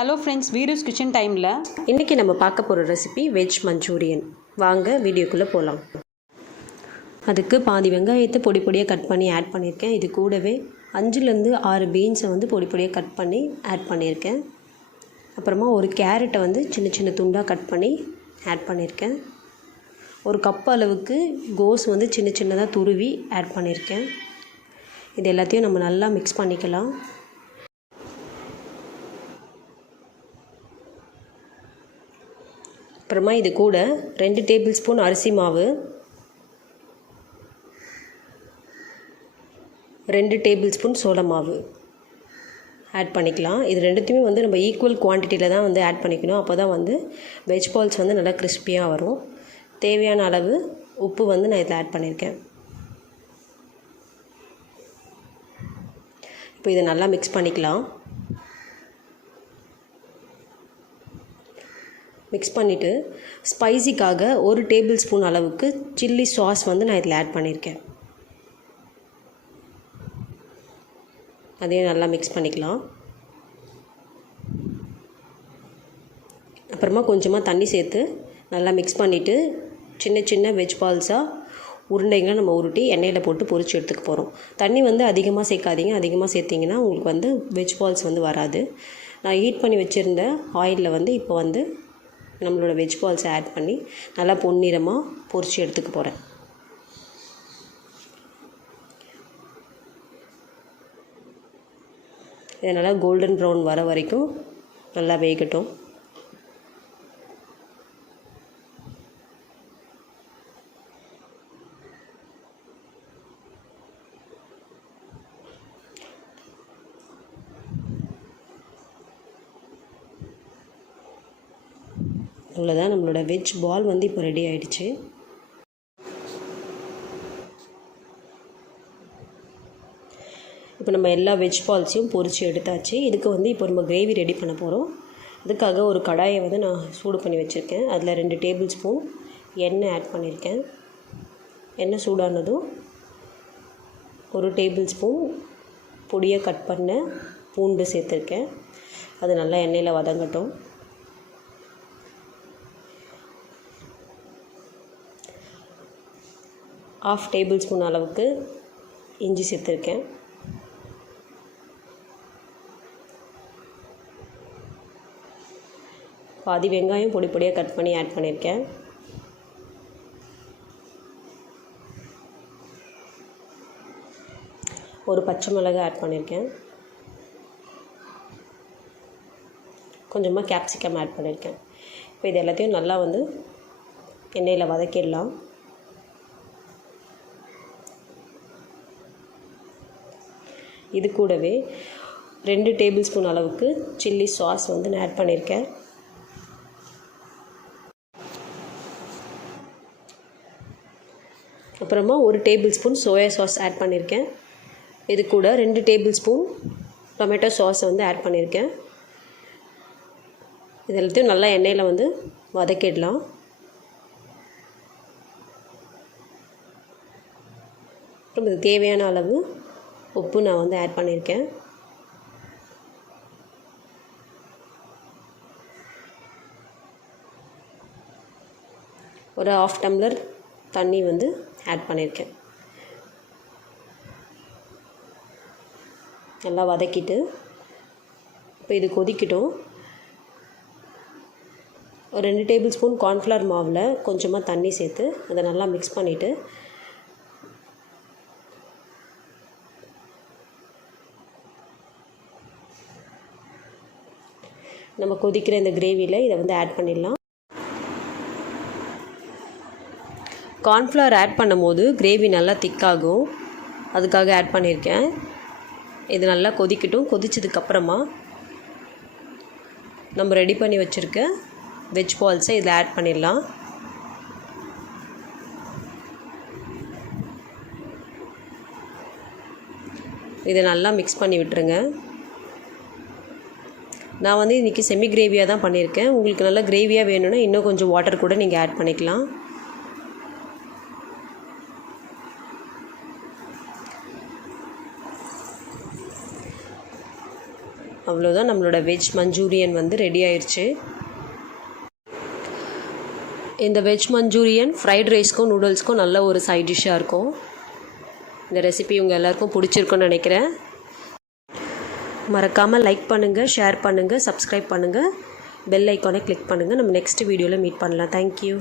Hello friends, வீரூஸ் kitchen டைமில் இன்றைக்கி நம்ம பார்க்க போகிற ரெசிபி வெஜ் மஞ்சூரியன். வாங்க வீடியோக்குள்ளே போகலாம். அதுக்கு பாதி வெங்காயத்தை பொடி பொடியாக கட் பண்ணி ஆட் பண்ணியிருக்கேன். இது கூடவே 5-6 பீன்ஸை பொடி பொடியாக கட் பண்ணி ஆட் பண்ணியிருக்கேன். அப்புறமா ஒரு கேரட்டை சின்ன சின்ன துண்டாக கட் பண்ணி ஆட் பண்ணியிருக்கேன். ஒரு கப் அளவுக்கு கோஸ் சின்ன சின்னதாக துருவி ஆட் பண்ணியிருக்கேன். இது எல்லாத்தையும் நம்ம நல்லா மிக்ஸ் பண்ணிக்கலாம். அப்புறமா இது கூட 2 டேபிள் ஸ்பூன் அரிசி மாவு, 2 டேபிள் ஸ்பூன் சோள மாவு ஆட் பண்ணிக்கலாம். இது ரெண்டுத்தையுமே நம்ம ஈக்குவல் குவான்டிட்டியில் தான் ஆட் பண்ணிக்கணும். அப்போ தான் வெஜ் பால்ஸ் நல்லா கிறிஸ்பியாக வரும். தேவையான அளவு உப்பு நான் இதில் ஆட் பண்ணியிருக்கேன். இப்போ இதை நல்லா மிக்ஸ் பண்ணிக்கலாம். மிக்ஸ் பண்ணிவிட்டு ஸ்பைசிக்காக 1 டேபிள் ஸ்பூன் அளவுக்கு சில்லி சாஸ் நான் இதில் ஆட் பண்ணியிருக்கேன். அதையும் நல்லா மிக்ஸ் பண்ணிக்கலாம். அப்புறமா கொஞ்சமாக தண்ணி சேர்த்து நல்லா மிக்ஸ் பண்ணிவிட்டு சின்ன சின்ன வெஜ் பால்ஸாக உருண்டைங்களை நம்ம உருட்டி எண்ணெயில் போட்டு பொரிச்சு எடுத்துக்க போகிறோம். தண்ணி அதிகமாக சேர்க்காதீங்க. அதிகமாக சேர்த்திங்கன்னா உங்களுக்கு வெஜ் பால்ஸ் வராது. நான் ஹீட் பண்ணி வச்சுருந்த ஆயிலில் இப்போ நம்மளோட வெஜ் பால்ஸை ஆட் பண்ணி நல்லா பொன்னிறமாக பொரிச்சு எடுத்துக்க போகிறேன். இதை நல்லா கோல்டன் ப்ரௌன் வர வரைக்கும் நல்லா வேகட்டும். அவ்வளோதான், நம்மளோட வெஜ் பால் இப்போ ரெடி ஆகிடுச்சு. இப்போ நம்ம எல்லா வெஜ் பால்ஸையும் பொரித்து எடுத்தாச்சு. இதுக்கு இப்போ நம்ம கிரேவி ரெடி பண்ண போகிறோம். அதுக்காக ஒரு கடாயை நான் சூடு பண்ணி வச்சுருக்கேன். அதில் 2 டேபிள் ஸ்பூன் எண்ணெய் ஆட் பண்ணியிருக்கேன். எண்ணெய் சூடானதும் 1 டேபிள் ஸ்பூன் பொடியாக கட் பண்ண பூண்டு சேர்த்துருக்கேன். அது நல்லா எண்ணெயில் வதங்கட்டும். ½ டேபிள் ஸ்பூன் அளவுக்கு இஞ்சி சேர்த்துருக்கேன். பாதி வெங்காயம் பொடி பொடியாக கட் பண்ணி ஆட் பண்ணியிருக்கேன். ஒரு பச்சை மிளகாய் ஆட் பண்ணியிருக்கேன். கொஞ்சமாக கேப்சிகம் ஆட் பண்ணியிருக்கேன். இப்போ இது எல்லாத்தையும் நல்லா எண்ணெயில் வதக்கிடலாம். இது கூடவே 2 டேபிள் ஸ்பூன் அளவுக்கு சில்லி சாஸ் நான் ஆட் பண்ணியிருக்கேன். அப்புறமா 1 tablespoon soya sauce add பண்ணியிருக்கேன். இது கூட 2 டேபிள் ஸ்பூன் டொமேட்டோ சாஸை ஆட் பண்ணியிருக்கேன். இது எல்லாத்தையும் நல்லா எண்ணெயில் வதக்கிடலாம். அப்புறம் இது தேவையான அளவு உப்பு நான் ஆட் பண்ணியிருக்கேன். ஒரு ½ டம்ளர் தண்ணி ஆட் பண்ணியிருக்கேன். நல்லா வதக்கிட்டு இப்போ இது கொதிக்கட்டும். ஒரு 2 டேபிள் ஸ்பூன் கார்ன்ஃப்ளவர் மாவில் கொஞ்சமாக தண்ணி சேர்த்து அதை நல்லா மிக்ஸ் பண்ணிவிட்டு நம்ம கொதிக்கிற இந்த கிரேவியில் இதை ஆட் பண்ணிடலாம். கார்ன்ஃப்ளவர் ஆட் பண்ணும்போது கிரேவி நல்லா திக்காகும். அதுக்காக ஆட் பண்ணியிருக்கேன். இது நல்லா கொதிக்கட்டும். கொதிச்சதுக்கப்புறமா நம்ம ரெடி பண்ணி வச்சுருக்க வெஜ் பால்ஸை இதில் ஆட் பண்ணிடலாம். இதை நல்லா மிக்ஸ் பண்ணி விட்டுருங்க. நான் இன்றைக்கி செமி கிரேவியாக தான் பண்ணியிருக்கேன். உங்களுக்கு நல்லா கிரேவியாக வேணும்னா இன்னும் கொஞ்சம் வாட்டர் கூட நீங்கள் ஆட் பண்ணிக்கலாம். அவ்வளோதான், நம்மளோட வெஜ் மஞ்சூரியன் வந்து ரெடி ஆயிடுச்சு. இந்த வெஜ் மஞ்சூரியன் ஃப்ரைட் ரைஸ்க்கும் நூடுல்ஸ்க்கும் நல்ல ஒரு சைட் டிஷ்ஷாக இருக்கும். இந்த ரெசிபி உங்கள் எல்லாருக்கும் பிடிச்சிருக்குன்னு நினைக்கிறேன். மறக்காமல் லைக் பண்ணுங்கள், ஷேர் பண்ணுங்கள், சப்ஸ்கிரைப் பண்ணுங்கள், பெல் ஐக்கானை கிளிக் பண்ணுங்கள். நம்ம நெக்ஸ்ட் வீடியோவில் மீட் பண்ணலாம். தேங்க்யூ.